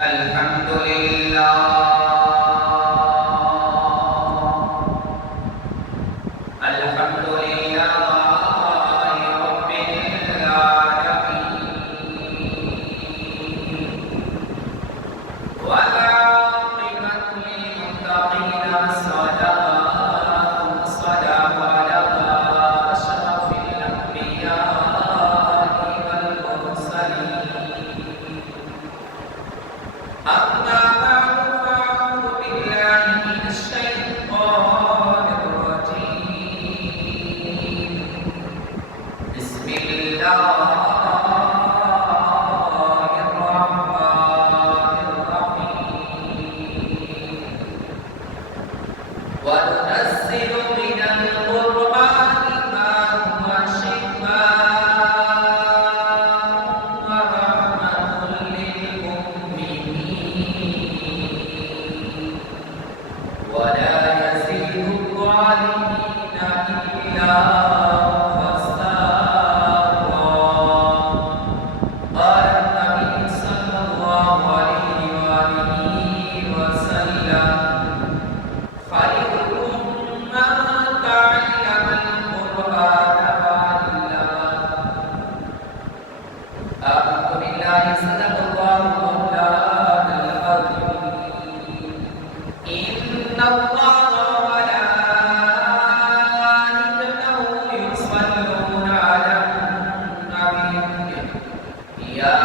الحمد لله الحمد لله رب العالمين والعاقبة للمتقين الصلاة على أشرف الأنبياء والمرسلين أما بعد فأعوذ بالله من الشيطان الرجيم بسم الله الرحمن الرحيم وننزل من القرآن ما هو شفاء ورحمة للمؤمنين ولا يزيد الظالمين إلا خسارا. قال النبي صلى الله عليه وآله وسلم خيركم من تعلم القرآن وعلمه. أعوذ بالله صدق الله مولانا العظيم. إن الله وملائكته يصلون على النبي يا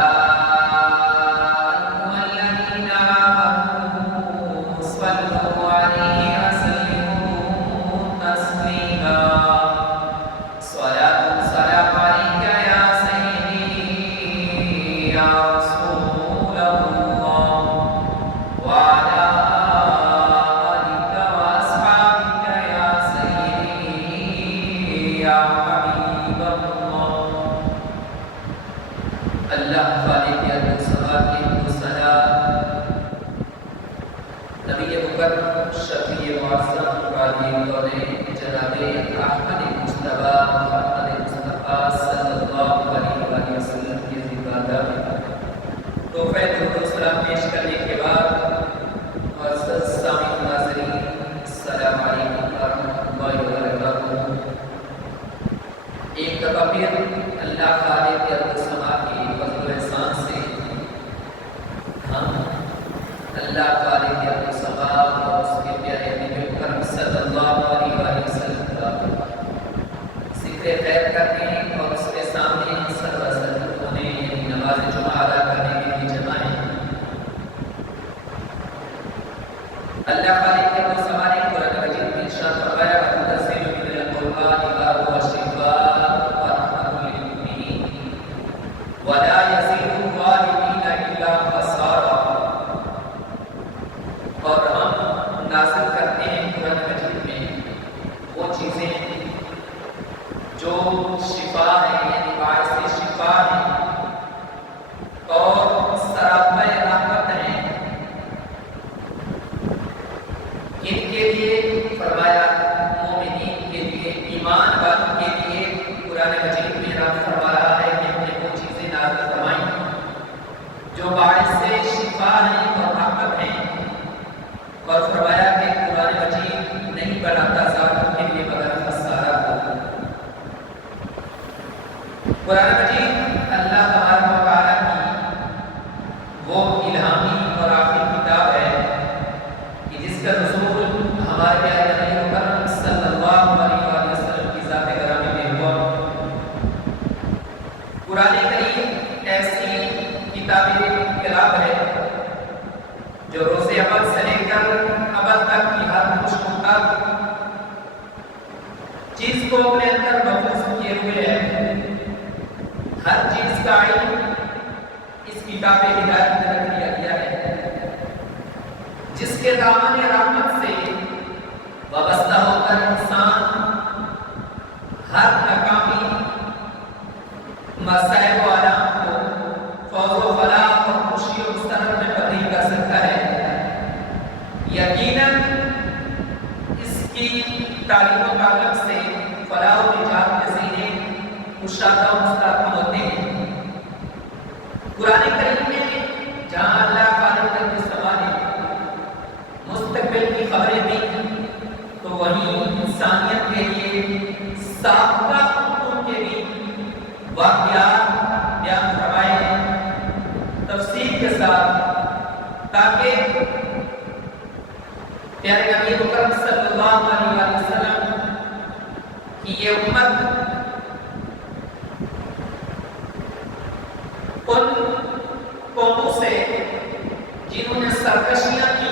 أيها الذين آمنوا صلوا عليه وسلموا تسليما. صلاة سلام عليك يا سيدي يا رسول الله وعلى آلك وأصحابك يا سيدي يا حبيب الله. اللہ خالق السلام نبی مکرم شفیع معظم قاضی قوم جناب احمد مصطفیٰ محمد مصطفیٰ صلی اللہ علیہ وآلہ وسلم کی زندہ تحفہ درود و سلام پیش کرنے کے بعد معزز سامعین ناظرین السلام علیکم ورحمۃ اللہ وبرکاتہ. ایک دفعہ پھر اللہ خالق السماء کی فضل و احسان سے ہم اللہ خالق السماء اور اس کے پیارے نبی مکرم صلی اللہ علیہ وآلہ وسلم کا ذکر خیر کرنے اور اس کے سامنے سر بسر ہونے نماز جمعہ ادا کرنے کے لیے جمع ہیں. اللہ خالق السماء نے قرآن مجید میں ارشاد فرمایا وَتُنَزِّلُ مِنَ الْقُرْآنِ مَا هُوَ شِفَاءٌ وَرَحْمَةٌ لِلْمُؤْمِنِينَ وَلَا يَزِيدُ الظَّالِمِينَ إِلَّا خَسَارًا. اور ہم نازل کرتے ہیں قرآن مجید میں وہ چیزیں جو شفا ہے یعنی باعث شفا ہے اور سراپا رحمت ہے. ان کے لیے فرمایا مومنین کے لیے ایمان والوں کے لیے قرآن مجید میں رب فرما رہا ہے کہ ہم نے وہ چیزیں نازل فرمائی جو باعث شفا ہیں اور رحمت ہیں. اور فرمایا کہ قرآن مجید نہیں بڑھاتا ظالموں کے لیے مگر خسارہ ہو. قرآن مجید اللہ تبارک و تعالیٰ کی وہ الہامی اور آخری کتاب ہے کہ جس کا نزول ہمارے پیارے نبی مکرم صلی اللہ علیہ وآلہ وسلم کی ذات گرامی میں ہوا. قرآن کریم ایسی کتاب انقلاب ہے جو روز اول سے لے کر ابد تک کی ہر خوشگوار چیز کو اپنے اندر محفوظ کیے ہوئے ہے. ہر چیز کا علم اس کتاب ہدایت میں رکھ لیا گیا ہے جس کے دامن رحمت سے وابستہ ہو کر انسان ہر ناکامی مصائب و آلام کو فوز و فلاح اور خوشی و مسرت میں تبدیل کر سکتا ہے. یقیناً اس کی تعلیم و تعلق سے فلاح و نجات کے ذریعے کشادہ و مستحکم ہوتے ہیں. قرآن کریم میں جہاں اللہ خالق سابقہ امتوں کے بھی واقعات بیان فرمائے ہیں تفصیل کے ساتھ، تاکہ پیارے نبی مکرم صلی اللہ علیہ وسلم کی یہ امت ان قوموں سے جنہوں نے سرکشیاں کی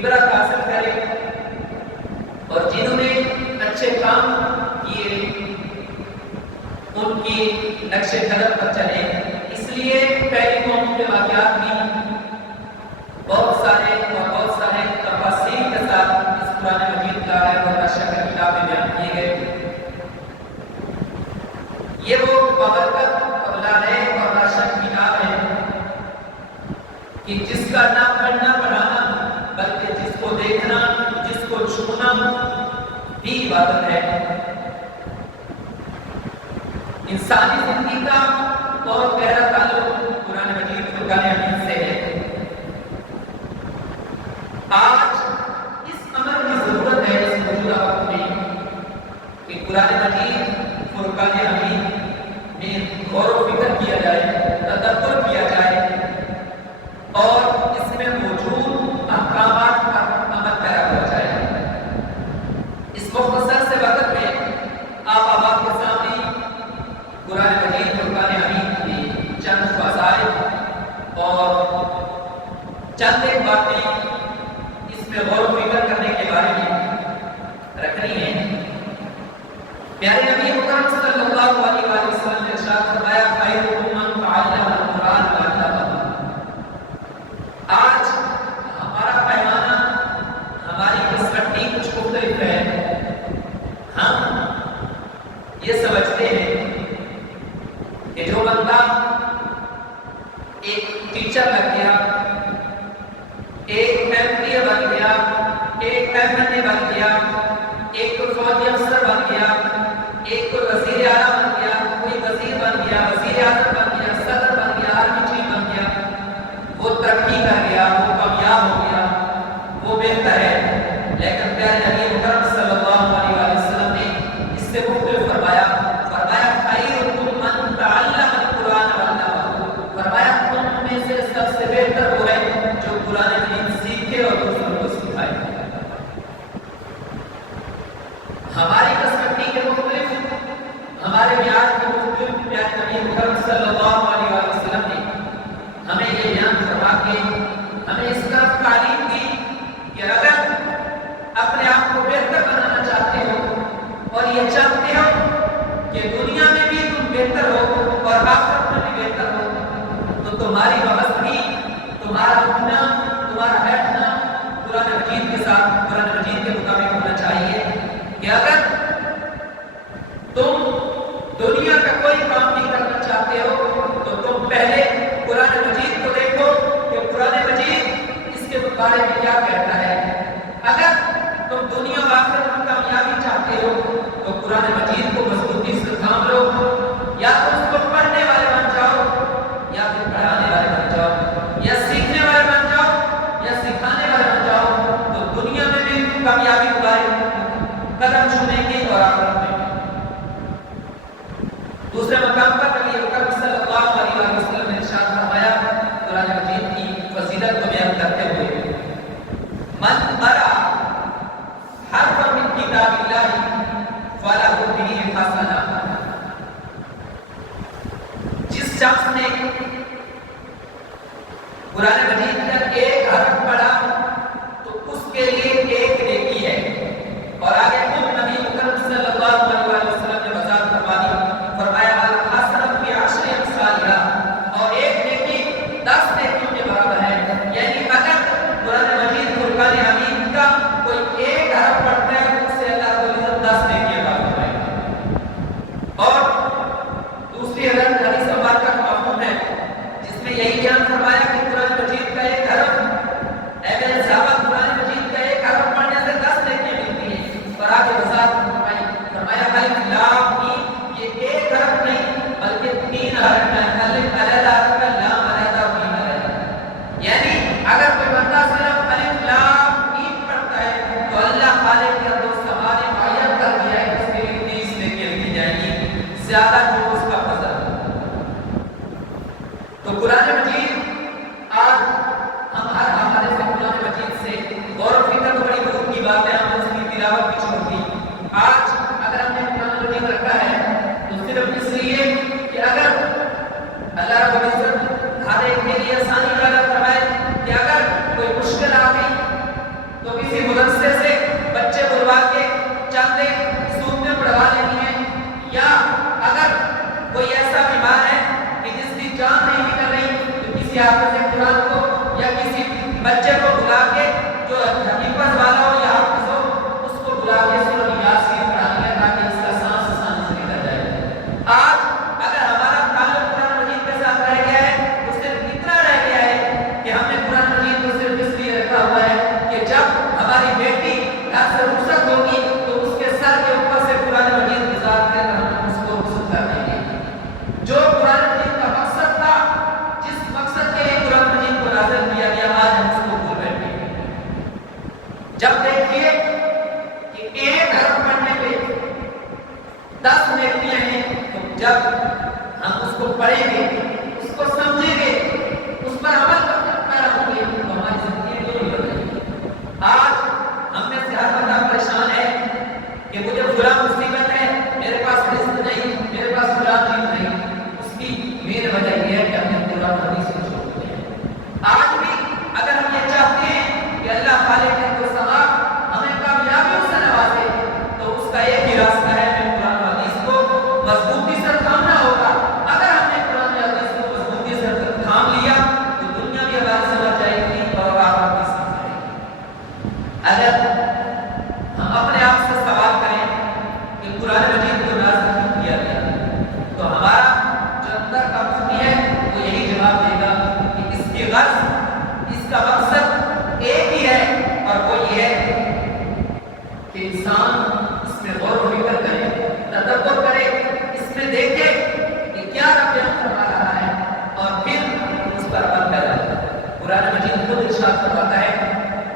عبرت حاصل کرے اور جنہوں نے اچھے کام کیے ان کی نقش قدم پر چلے۔ اس لیے پہلی قوم کے واقعات بھی بہت سارے تفاصیل کے ساتھ اس قرآن مجید کا ہے اور شکل کتاب میں بیان کیے گئے۔ یہ وہ بابرکت اور لالے اور راشد کتاب ہے کہ جس کا نہ پڑھنا پڑھانا بلکہ جس کو دیکھنا، جس کو چھونا بھی عبادت ہے۔ انسانی زندگی کا بہت گہرا تعلق قرآن مجید فرقان حمید سے ہے۔ آج اس امر کی ضرورت ہے اس موجودہ وقت میں کہ قرآن مجید فرقان حمید میں غور و فکر کیا جائے، تدبر کیا جائے اور اس میں موجود احکامات پر عمل پیرا ہوا جائے۔ اس مختصر سے وقت میں آپ کے سامنے قرآن مجید فرقان حمید کی چند فضائل اور چند ایک باتیں اس میں غور و فکر کرنے کے بارے میں رکھنی ہے۔ پیارے نبی مکرم صلی اللہ علیہ وسلم نے ارشاد فرمایا خیرکم من تعلم القرآن وعلمہ۔ آج ہمارا پیمانہ، ہماری پرسپیکٹیو کچھ مختلف ہے۔ ہم یہ سمجھتے ہیں کہ جو بندہ ایک ٹیچر لگ گیا، ایک MBA بن گیا، ایک MNA بن گیا، ایک کوئی فوجی افسر بن گیا، ایک کوئی وزیر اعلیٰ بن گیا، کوئی وزیر بن گیا، وزیر اعظم بن گیا، صدر بن گیا، آرمی چیف بن گیا، وہ ترقی کر گیا، وہ کامیاب ہو گیا، وہ بہتر ہے۔ لیکن پیارے نبی مکرم صلی اللہ علیہ وسلم نے اس سے مختلف فرمایا خیرکم من تعلم القرآن وعلمہ۔ فرمایا تم میں سے سب سے بہتر وہ ہے جو قرآن مجید سیکھے اور دوسروں کو سکھائے۔ ہماری پرسپیکٹیو کے مختلف، ہمارے معیار کے مختلف پیارے نبی مکرم صلی اللہ علیہ وسلم نے ہمیں یہ بیان فرما کے ہمیں اس طرف تعلیم دی کہ اگر اپنے آپ کو بہتر بنانا چاہتے ہو اور یہ چاہتے ہو کہ دنیا میں بھی تم بہتر ہو اور آخرت میں بھی بہتر ہو، تو تمہاری وابستگی، تمہارا اٹھنا، تمہارا بیٹھنا قرآن مجید کے ساتھ، قرآن مجید کے مطابق ہونا چاہیے کہ اگر تم دنیا کا کوئی کام نہیں کرنا چاہتے ہو تو تم پہلے قرآن مجید کو دیکھو کہ قرآن مجید اس کے بارے میں کیا کہتا ہے۔ اگر تم دنیا و آخرت میں کامیابی چاہتے ہو تو قرآن مجید کو مضبوطی سے تھام لو، یا تو اس کو پڑھنے والے بن جاؤ یا پھر پڑھانے والے بن جاؤ، یا سیکھنے والے بن جاؤ یا سکھانے والے بن جاؤ، تو دنیا میں بھی کامیابی تمہارے قدم چھوئیں گے اور آخرت میں۔ دوسرے مقام پر نبی اکرم صلی اللہ علیہ وسلم نے ارشاد فرمایا قرآن مجید کی فضیلت کو بیان کرتے ہوئے من قرأ حرفا من کتاب اللہ فلہ بہ حسنہ۔ جس شخص نے قرآن مجید کا ایک حرف پڑھا تو اس کے لیے ایک نیکی ہے۔ اور آگے خود نبی مکرم صلی اللہ علیہ وسلم نے وضاحت فرما دی، فرمایا الحسنۃ بعشر امثالھا، اور ایک نیکی 10 نیکیوں کے برابر ہے۔ یعنی اگر قرآن مجید فرقان حمید کا کوئی ایک حرف پڑھتا ہے تو اس سے اللہ رب العزت 10 نیکیاں عطا فرمائے۔ اور دوسری حدیث مبارکہ کا مفہوم ہے جس میں یہی بیان فرمایا کہ قرآن مجید کا ایک حرف، اے میرے صحابہ قرآن مجید کا ایک اس کا مقصد ایک ہی ہے اور وہ یہ ہے کہ انسان اس میں غور و فکر کرے، تدبر کرے، اس میں دیکھے کہ کیا رب بیان فرما رہا ہے اور پھر اس پر عمل کرے۔ قرآن مجید خود ارشاد فرماتا ہے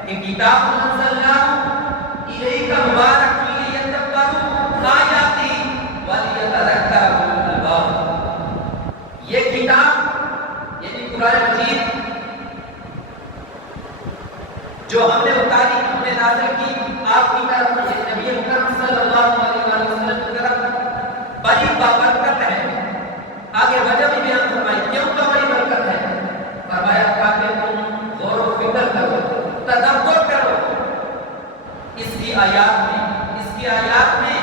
کہ کتاب انزلنا الیک مبارک لیدبروا آیاتہ ولیتذکر اولو الالباب۔ یہ کتاب یعنی قرآن مجید جو ہم نے اتاری، ہم نے نازل کی آپ کی طرف، نبی مکرم صلی اللہ علیہ وسلم کی طرف، بڑی بابرکت ہے۔ آگے وجہ بھی بیان فرمائی کیوں کا بڑی برکت ہے، فرمایا تاکہ تم غور و فکر کرو، تدبر کرو اس کی آیات میں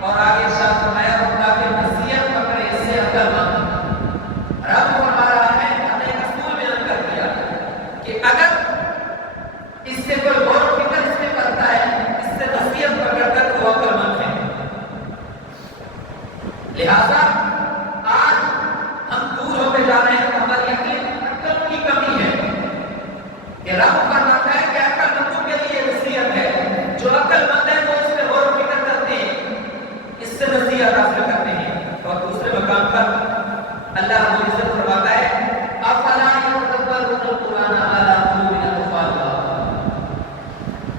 اور آگے ارشاد فرمایا تاکہ نصیحت پکڑے، اس سے عقل مند۔ رب فرما رہا ہے، ہم نے اصول بیان کر دیا کہ اگر اس سے کوئی غور و فکر اس میں کرتا ہے، اس سے نصیحت پکڑ کر وہ عقل مند ہے۔ لہذا آج ہم دور ہوتے جا رہے ہیں تو ہماری عقل کی کمی ہے کہ رب فرماتا ہے کہ عقل مندوں کے لیے نصیحت ہے، جو عقل مند ہے وہ اس میں غور و فکر کرتے ہیں، اس سے نصیحت حاصل کرتے ہیں۔ اور دوسرے مقام پر اللہ رب العزت فرماتا ہے افلا یتدبرون القرآن علی قلوب اقفالها۔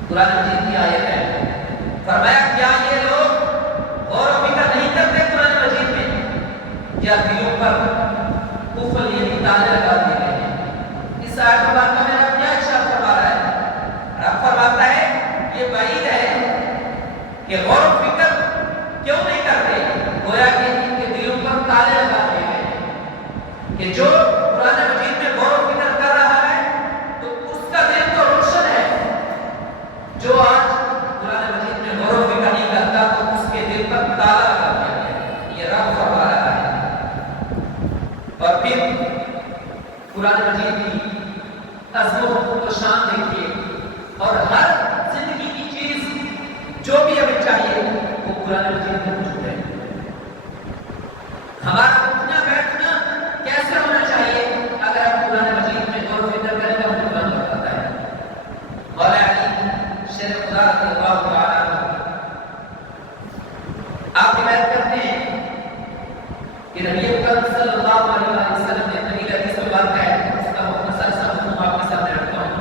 قرآن مجید کی آیت ہے، فرمایا کیا یہ لوگ غور و فکر نہیں کرتے قرآن مجید میں، یا دلوں پر قفل یعنی تالے لگا دیے گئے ہیں۔ اس آیت مبارکہ میں رب کیا ارشاد فرما رہا ہے؟ رب فرماتا ہے یہ بعید ہے کہ غور و فکر کیوں نہیں کرتے، گویا کہ ان کے دلوں پر تالے لگا دیے گئے ہیں کہ جو قرآن مجید میں غور و فکر کر رہا ہے تو اس کا دل تو روشن ہے، جو آج قرآن مجید میں غور و فکر نہیں کرتا تو اس کے دل پر تالا لگا دیا گیا ہے۔ یہ رب فرما رہا ہے۔ اور پھر قرآن مجید کی عظمت و شان دیکھیے، اور ہر زندگی کی چیز جو بھی ہمیں چاہیے وہ قرآن مجید میں موجود ہے۔ ہمارا اٹھنا بیٹھنا کیسے ہونا چاہیے اگر ہم قرآن مجید میں غور و فکر کریں تو ہمیں قرآن بتاتا ہے۔ مولا علی شیر خدا رضی اللہ تعالیٰ عنہ آپ روایت کرتے ہیں کہ نبی اکرم صلی اللہ علیہ وسلم نے طویل حدیث میں بات ہے، اس کا مختصر سا مفہوم آپ کے سامنے رکھتا ہوں۔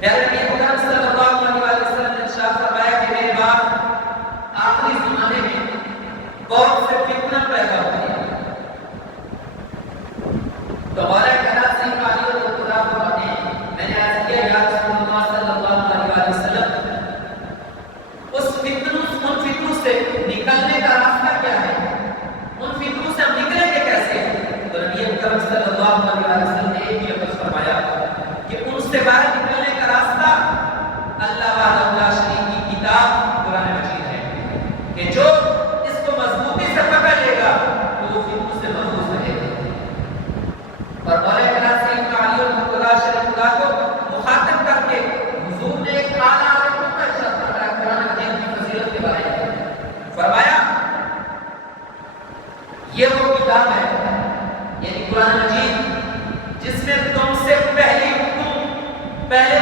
پیارے نبی اکرم صلی اللہ علیہ وسلم نے ارشاد فرمایا کہ میرے بعد آخری زمانے میں بہت سے فتنہ پیدا ہوتے ہیں۔ تو مولا کہا سے علی و خدا فرماتے ہیں، میں نے عرض کیا یا رسول اللہ صلی اللہ علیہ وسلم اس فتنوں سے نکلنے کا راستہ کیا ہے، ان فتنوں سے ہم نکلیں گے کیسے؟ تو نبی اکرم صلی اللہ علیہ وسلم نے ایک لفظ فرمایا کہ ان سے باہر نکلنے کا راستہ اللہ وحدہ لا شریک کی کتاب قرآن مجید ہے، کہ جو اس کو مضبوطی سے پکڑ لے گا تو وہ فتنوں سے محفوظ رہے گا۔ اور مولا کریم علی اللہ شریف اللہ کو مخاطب کر کے حضور نے ایک اعلیٰ رتبہ کا ارشاد فرمایا قرآن مجید کی فضیلت کے بارے میں، فرمایا یہ وہ کتاب ہے یعنی قرآن مجید جس میں تم سے پہلے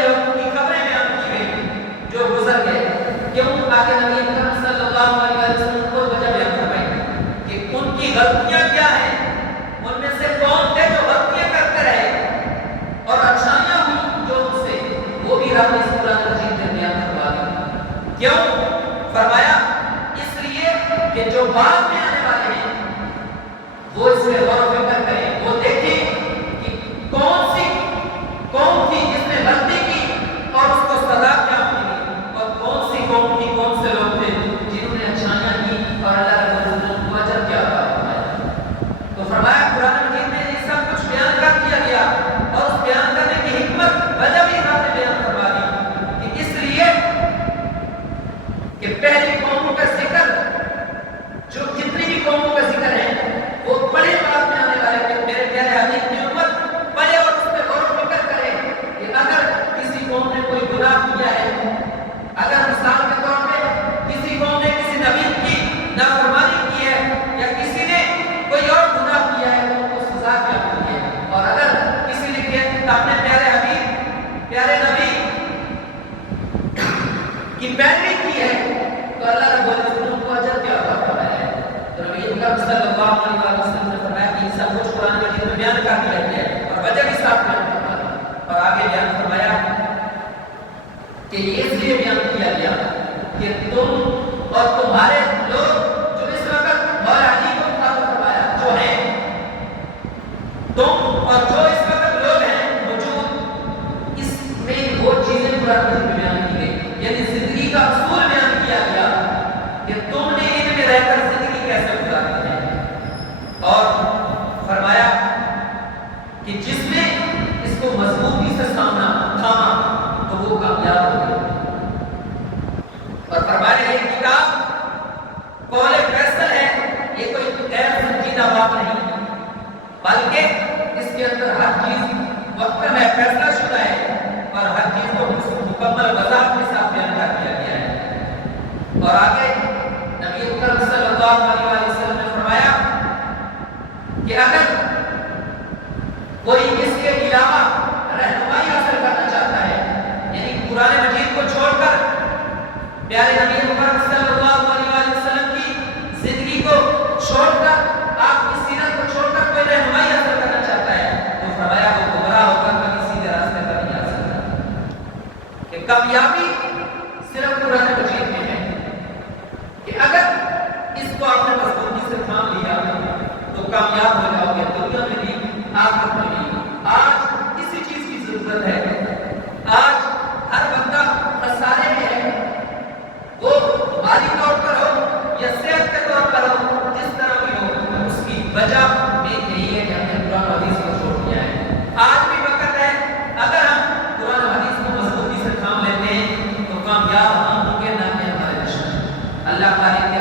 لوگوں کی خبریں بیان کی گئی جو گزر گئے۔ کیوں؟ آگے نبی اکرم صلی اللہ علیہ وسلم کو وجہ بیان فرمائی کہ ان کی غلطیاں کیا ہیں، ان میں سے کون تھے جو غلطیاں کرتے رہے اور اچھائیاں ہوئی جو ان سے، وہ بھی رب نے اس قرآن مجید میں بیان فرما دی۔ کیوں؟ فرمایا اس لیے کہ جو بعد میں آنے والے ہیں وہ اس میں غور و فکر کریں، وہ دیکھیں کہ کون تھی جس نے غلطی کی اپنے پیارے حبیب پیارے نبی کی پیروی کی ہے تو اللہ رب العزت کو اجر کیا عطا فرمایا ہے. تو نبی اکرم صلی اللہ علیہ وسلم نے فرمایا کہ یہ سب کچھ قرآن مجید میں بیان کر دیا گیا ہے اور وجہ بھی صاف بیان فرمایا اور آگے بیان فرمایا کہ یہ اس لیے بیان کیا گیا کہ تم اور تمہارے لوگ جو اس وقت مولا علی کو مخاطب فرمایا جو ہیں تم اور جو اس وقت لوگ ہیں موجود اس میں وہ چیزیں قرآن مجید میں بیان کی گئی یعنی زندگی کا اصول بیان کیا گیا کہ تم نے ان میں رہ کر زندگی کیسے گزارنی ہے اور فرمایا کہ جس نے اس کو مضبوطی سے سامنا تھاما تو وہ کامیاب ہو گیا اور فرمایا یہ کتاب قول فیصل ہے یہ کوئی غیر سنجیدہ بات نہیں بلکہ اس کے اندر ہر چیز محکم ہے فیصلہ شدہ ہے اور ہر چیز کو مکمل وضاحت کے ساتھ بیان کر دیا گیا ہے. اور آگے نبی اکرم صلی اللہ علیہ وسلم نے فرمایا کہ اگر کوئی اس کے علاوہ رہنمائی حاصل کرنا چاہتا ہے یعنی قرآن مجید کو چھوڑ کر پیارے نبی اکرم صلی اللہ علیہ وسلم کی زندگی کو چھوڑ کر آپ کی سیرت کو چھوڑ کر کوئی رہنمائی حاصل کرنا چاہتا ہے تو فرمایا وہ گمراہ ہو کر کبھی سیدھے راستے پر نہیں آ سکتا کہ کامیابی صرف قرآن مجید میں ہے کہ اگر اس کو آپ نے مضبوطی سے تھام لیا تو کامیاب ہو جاؤ گے دنیا میں بھی آخرت میں بھی. آج اسی چیز کی ضرورت ہے. آج ہر بندہ خسارے میں ہے وہ مالی طور پر ہو یا صحت کے طور پر ہو جس طرح بھی ہو اس کی وجہ میں یہی ہے کہ ہم نے قرآن حدیث کو چھوڑ دیا ہے. آج بھی وقت ہے اگر ہم قرآن حدیث کو مضبوطی سے تھام لیتے ہیں تو کامیاب ہم ہوں گے نہ کہ ہمارے دشمن. اللہ تعالی